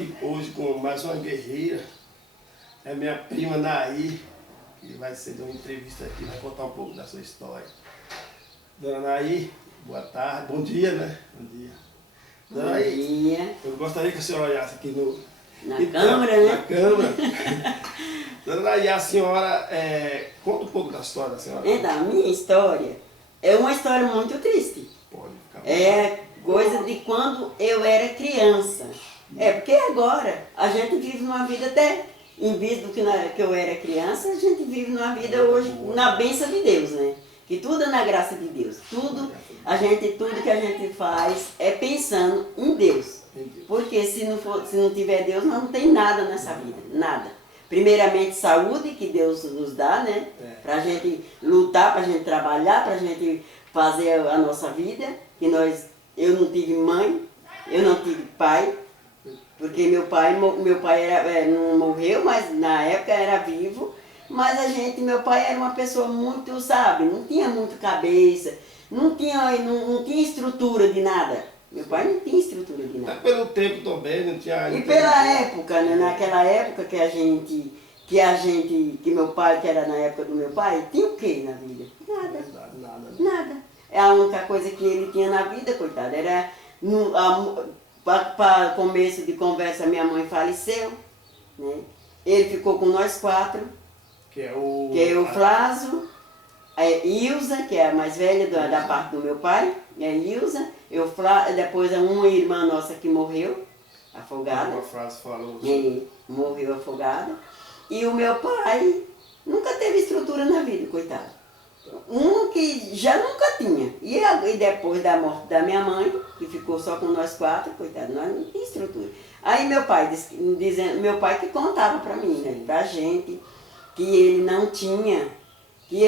aqui hoje com mais uma guerreira, é minha prima Naí, que vai ser uma entrevista aqui, vai contar um pouco da sua história. Dona Naí, boa tarde, bom dia, né? Bom dia. Dona Naí, eu gostaria que a senhora olhasse aqui na câmera, né? Na câmera. Dona Naí, a senhora, conta um pouco da história da senhora. Então, a minha história é uma história muito triste. Pode ficar. É coisa de quando eu era criança. Porque agora a gente vive numa vida até, em vez do que eu era criança, a gente vive numa vida hoje na bênção de Deus, né? Que tudo é na graça de Deus. Tudo que a gente faz é pensando em Deus. Porque se não tiver Deus, nós não tem nada nessa vida, nada. Primeiramente saúde, que Deus nos dá, né? Pra gente lutar, pra gente trabalhar, pra gente fazer a nossa vida. Eu não tive mãe, eu não tive pai, porque meu pai não morreu, mas na época era vivo. Mas meu pai era uma pessoa muito, sabe, não tinha muito cabeça, não tinha estrutura de nada. Meu pai não tinha estrutura de nada. Pelo tempo também, não tinha... E pela época, né? Naquela época que meu pai, que era na época do meu pai, tinha o quê na vida? Nada. A única coisa que ele tinha na vida, coitado, era, para começo de conversa, minha mãe faleceu, né? Ele ficou com nós 4, que é o Flávio, a Ilza, que é a mais velha da parte do meu pai, é a Ilza, depois uma irmã nossa que morreu, afogada. Uma frase falou. Morreu afogada. E o meu pai nunca teve estrutura na vida, coitado. Um que já nunca tinha. E depois da morte da minha mãe, que ficou só com nós 4, coitado, nós não tínhamos estrutura. Aí meu pai que contava pra mim, né, pra gente, que ele não tinha, que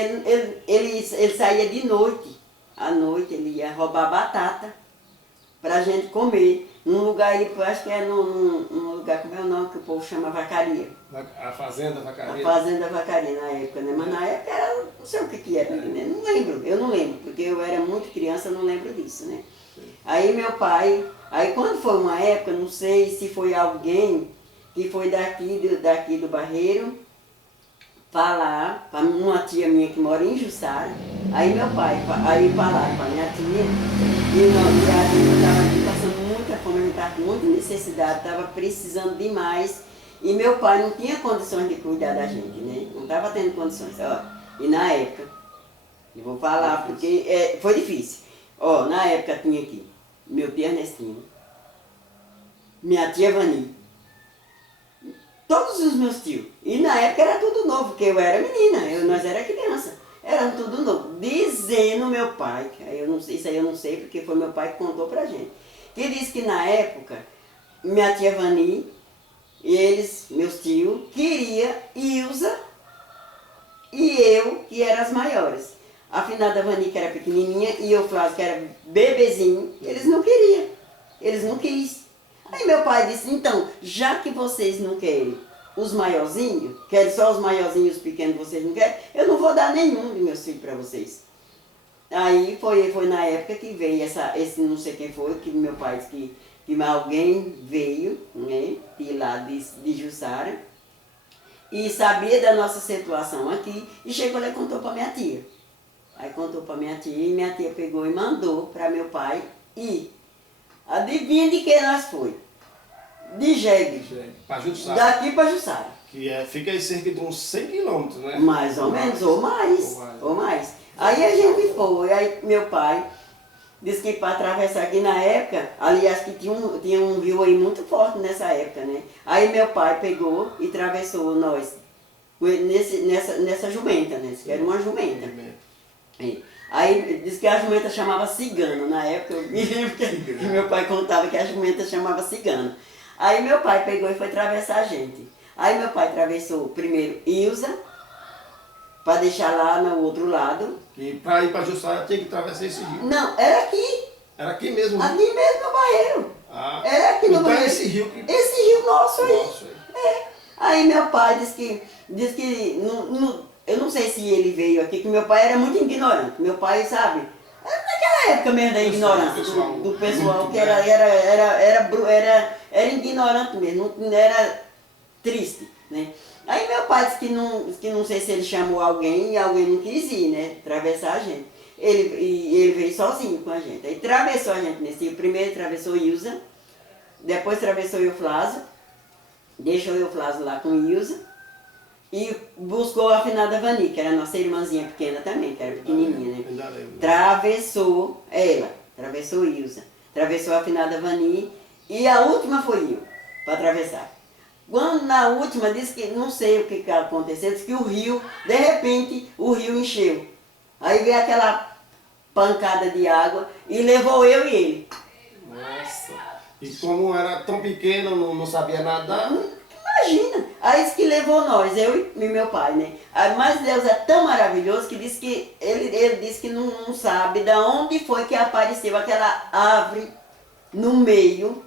ele saía de noite, à noite ele ia roubar batata pra gente comer. Num lugar aí, eu acho que é num lugar, como é o nome que o povo chama Vacaria. A Fazenda Vacaria? A Fazenda Vacaria na época, né? Mas na época era, não sei o que era, né? Eu não lembro, porque eu era muito criança, eu não lembro disso, né? Aí meu pai, quando foi uma época, não sei se foi alguém que foi daqui do Barreiro, falar para uma tia minha que mora em Jussara, aí meu pai, falaram para minha tia, e a gente estava passando muita fome, a gente estava com muita necessidade, estava precisando demais, e meu pai não tinha condições de cuidar da gente, né? Não estava tendo condições. E na época, eu vou falar porque foi difícil. Na época tinha aqui meu tio Ernestinho, minha tia Vani, todos os meus tios. E na época era tudo novo, porque eu era menina, nós era criança. Era tudo novo. Dizendo meu pai, isso aí eu não sei, porque foi meu pai que contou pra gente. Que disse que na época, minha tia Vani, e eles, meus tios, queria Ilza e eu, que eram as maiores. A finada Vani, que era pequenininha, e o Flávio, que era bebezinho, eles não queriam. Eles não quis. Aí meu pai disse, então, já que vocês não querem os maiorzinhos, querem só os maiorzinhos, os pequenos vocês não querem, eu não vou dar nenhum de meus filhos para vocês. Aí foi na época que veio esse não sei quem foi, que meu pai disse que alguém veio, né, de lá de Jussara, e sabia da nossa situação aqui, e chegou lá e contou para minha tia. Aí contou para minha tia, e minha tia pegou e mandou para meu pai ir. Adivinha de que nós foi? De Jegue. Para Jussara. Daqui para Jussara. Que fica aí cerca de uns 100 quilômetros, né? Mais ou menos, ou mais. Aí a gente foi, aí meu pai disse que para atravessar aqui na época, aliás que tinha um rio aí muito forte nessa época, né? Aí meu pai pegou e atravessou nós nessa jumenta, né? Que era uma jumenta. Aí disse que a jumenta chamava cigano, na época eu me lembro que meu pai contava que a jumenta chamava cigano. Aí meu pai pegou e foi atravessar a gente. Aí meu pai atravessou primeiro Ilza, para deixar lá no outro lado. E para ir para Jussara tinha que atravessar esse rio? Não, era aqui. Era aqui mesmo? Aqui mesmo no Barreiro. Era aqui no Barreiro. Esse rio Esse rio nosso aí. Aí meu pai disse que eu não sei se ele veio aqui, que meu pai era muito ignorante. Meu pai, sabe, Na época mesmo da ignorância do pessoal que era ignorante mesmo, não era triste, né? Aí meu pai disse que não sei se ele chamou alguém e alguém não quis ir, né? Atravessar a gente. Ele veio sozinho com a gente. Aí atravessou a gente nesse dia. Primeiro atravessou Ilza, depois atravessou o Euflásio, deixou o Euflásio lá com Ilza e buscou a afinada Vani, que era a nossa irmãzinha pequena também, que era pequenininha, né? Atravessou ela, atravessou Ilza, atravessou a afinada Vani e a última foi eu, para atravessar. Quando na última disse que, não sei o que aconteceu, disse que o rio, de repente, o rio encheu. Aí veio aquela pancada de água e levou eu e ele. Nossa. E como era tão pequeno, não sabia nadar? Imagina. Aí disse que levou nós, eu e meu pai, né? Mas Deus é tão maravilhoso que disse que ele disse que não sabe de onde foi que apareceu aquela árvore no meio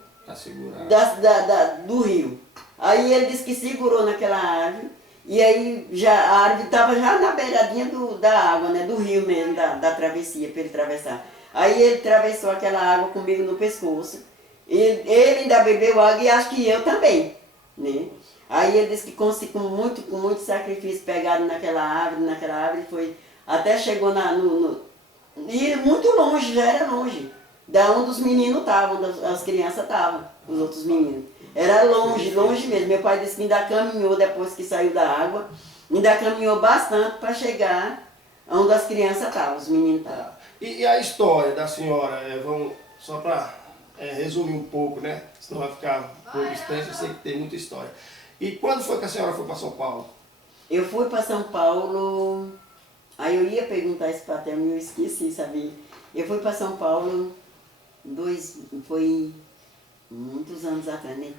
do rio. Aí ele disse que segurou naquela árvore, e aí a árvore estava já na beiradinha da água, né? Do rio mesmo, da travessia, para ele atravessar. Aí ele atravessou aquela água comigo no pescoço. Ele ainda bebeu água e acho que eu também, né? Aí ele disse que com muito sacrifício pegado naquela árvore, foi, até chegou e muito longe, já era longe, da onde os meninos estavam, as crianças estavam, os outros meninos. Era longe, longe mesmo. Meu pai disse que ainda caminhou depois que saiu da água, ainda caminhou bastante para chegar onde as crianças estavam, os meninos estavam. E a história da senhora, só para resumir um pouco, né? Senão vai ficar um pouco extenso, eu sei que tem muita história. E quando foi que a senhora foi para São Paulo? Eu fui para São Paulo, aí eu ia perguntar isso para a Thelma e eu esqueci, sabia? Eu fui para São Paulo, foi muitos anos atrás, né?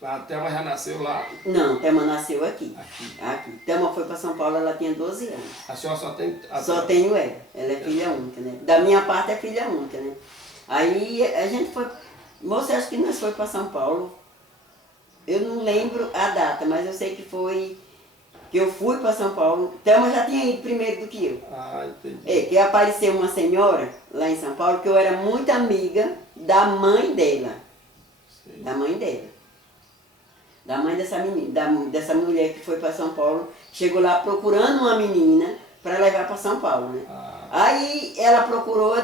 A Thelma já nasceu lá? Não, Thelma nasceu aqui. Thelma foi para São Paulo, ela tinha 12 anos. A senhora só tem... Só tenho ela. Ela é filha única, né? Da minha parte é filha única, né? Aí a gente foi... Moça, acho que nós foi para São Paulo. Eu não lembro a data, mas eu sei que foi... Que eu fui para São Paulo. Thelma já tinha ido primeiro do que eu. Ah, entendi. Que apareceu uma senhora lá em São Paulo, que eu era muito amiga da mãe dela. Sim. Da mãe dela. Da mãe dessa menina, dessa mulher que foi para São Paulo, chegou lá procurando uma menina para levar para São Paulo, né? Aí ela procurou,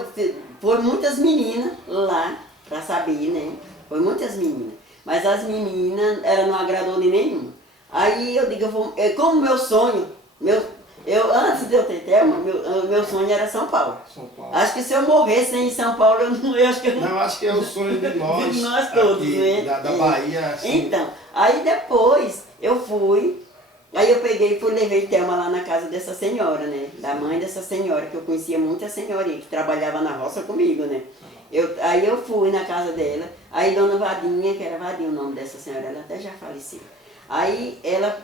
foi muitas meninas lá para saber, né? Foi muitas meninas. Mas as meninas, ela não agradou de nenhuma. Aí eu digo, como meu sonho, antes de eu ter Thelma, meu sonho era São Paulo. Acho que se eu morresse em São Paulo, eu acho que eu não... Não, acho que é o sonho de nós, de nós todos, aqui, né? da Bahia. Assim. Então, aí depois eu fui, aí eu peguei e levei Thelma lá na casa dessa senhora, né? Da mãe dessa senhora, que eu conhecia muito a senhorinha, que trabalhava na roça comigo, né? Aí eu fui na casa dela, aí Dona Vadinha, que era Vadinha o nome dessa senhora, ela até já faleceu. Aí ela,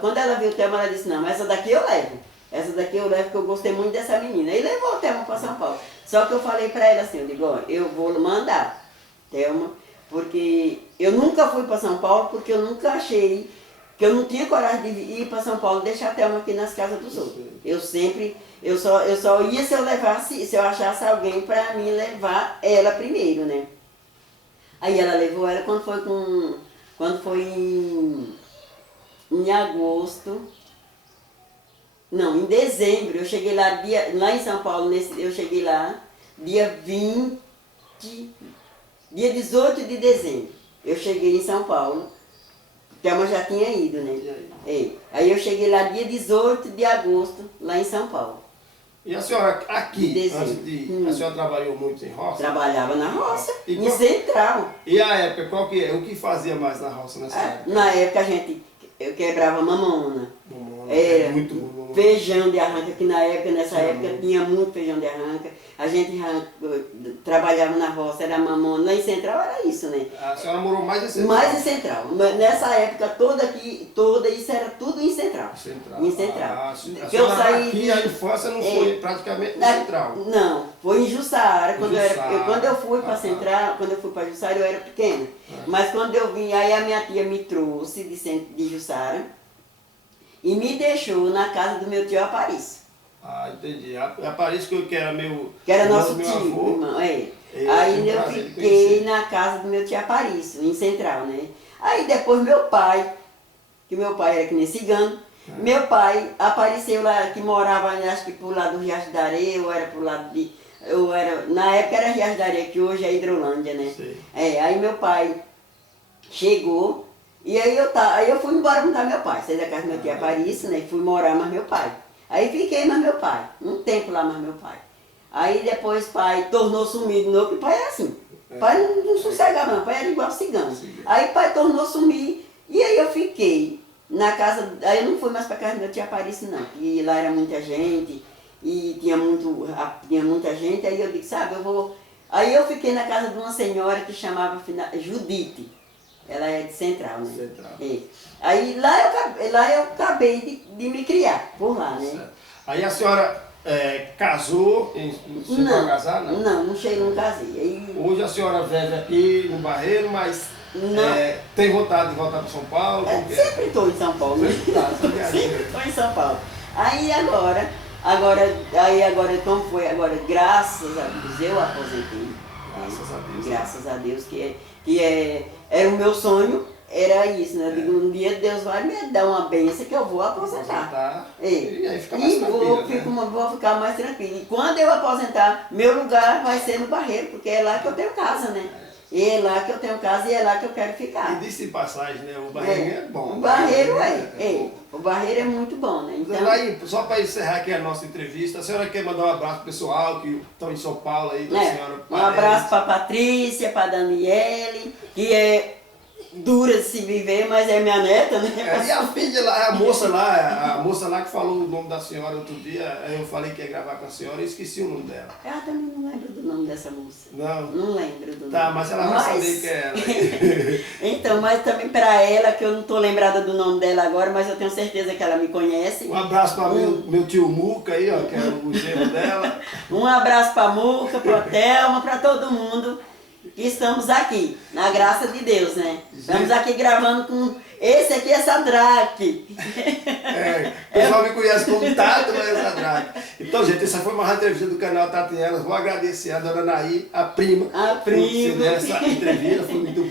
quando ela viu Thelma, ela disse, não, essa daqui eu levo. Essa daqui eu levo porque eu gostei muito dessa menina. E levou Thelma para São Paulo. Só que eu falei para ela assim, eu digo, ó, eu vou mandar Thelma, porque eu nunca fui para São Paulo, porque eu nunca achei, que eu não tinha coragem de ir para São Paulo e deixar a Thelma aqui nas casas dos outros. Eu só ia se eu achasse alguém para mim levar ela primeiro, né? Aí ela levou ela quando foi em agosto, não, em dezembro, eu cheguei lá, lá em São Paulo, eu cheguei lá, dia 18 de dezembro, eu cheguei em São Paulo, Thelma já tinha ido, né? Aí eu cheguei lá dia 18 de agosto, lá em São Paulo. E a senhora aqui, antes de ir, a senhora trabalhou muito em roça? Trabalhava na roça, em Central. E a época, qual que é? O que fazia mais na roça nessa época? Na época eu quebrava mamona. Era muito bom. Feijão de arranca, que nessa época tinha muito feijão de arranca. A gente trabalhava na roça, era mamona. Lá em Central era isso, né? A senhora morou mais em Central? Mais em Central. Nessa época toda isso era tudo em Central. Em Central. A senhora aqui, a infância não foi praticamente em Central? Não, foi em Jussara. Quando eu fui para Central, quando eu fui para Jussara, eu era pequena. Mas quando eu vim, aí a minha tia me trouxe de Jussara e me deixou na casa do meu tio Aparício. Ah, entendi. A Paris que era meu... Que era irmão nosso do meu tio, avô. irmão, é. Eu Aí tive o eu prazer de fiquei conhecer. na casa do meu tio Aparício, em Central, né? Aí depois meu pai, que meu pai era que nem cigano, meu pai apareceu lá, que morava, acho que por lá do Riacho da Areia, ou era por lado de... na época era Riacho da Areia, que hoje é Hidrolândia, né? Sei. É, aí meu pai chegou, e aí eu fui embora montar meu pai, saí da casa do meu tio Aparício, né? Fui morar mais meu pai. Aí fiquei mais meu pai, um tempo lá mais meu pai. Aí depois pai tornou sumido de novo, porque pai é assim. Pai não sossegava não, pai era igual cigano. Aí pai tornou sumir, e aí eu fiquei na casa, aí eu não fui mais para casa do meu tio Aparício não, e lá era muita gente, e tinha muita gente, aí eu disse, sabe, eu vou... Aí eu fiquei na casa de uma senhora que chamava Judite, ela é de Central, né? Central. É. Aí lá eu acabei de me criar, por lá, né? Certo. Aí a senhora casou, chegou a casar, não? Não cheguei, não casei. Aí, Hoje a senhora vive aqui no Barreiro, mas tem vontade de voltar para São Paulo? Como que é? sempre estou em São Paulo, né? Sempre tá, só viajando. Sempre estou em São Paulo. Aí agora, como foi? Agora, graças a Deus, eu aposentei. Graças a Deus. Graças a Deus, era o meu sonho, era isso, né? Eu digo, um dia Deus vai me dar uma bênção que eu vou aposentar. E aí fica mais E tranquilo, vou ficar mais tranquilo. E quando eu aposentar, meu lugar vai ser no Barreiro, porque é lá que eu tenho casa, né? E é lá que eu tenho casa e é lá que eu quero ficar. E disse de passagem, né? O Barreiro é bom. O Barreiro bom. O Barreiro é muito bom, né? Então, Aí, só para encerrar aqui a nossa entrevista, a senhora quer mandar um abraço pro pessoal que estão em São Paulo aí, da senhora um abraço para Patrícia, para Daniele, que é dura de se viver, mas é minha neta, né? E a filha lá, a moça lá que falou o nome da senhora outro dia, eu falei que ia gravar com a senhora e esqueci o nome dela. Eu também não lembro do nome dessa moça. Não? Não lembro do nome. Tá, mas ela vai saber que é ela. Então, mas também para ela, que eu não estou lembrada do nome dela agora, mas eu tenho certeza que ela me conhece. Um abraço para meu tio Muca aí, ó, que é o genro dela. Um abraço para a Muca, para a Thelma, para todo mundo que estamos aqui, na graça de Deus, né? Estamos aqui gravando com... Esse aqui é Sadraque. O pessoal me conhece como Tato, mas é Sadraque. Então, gente, essa foi uma entrevista do canal Tato e Elas. Vou agradecer a dona Naí, a prima. A prima. Por essa entrevista, foi muito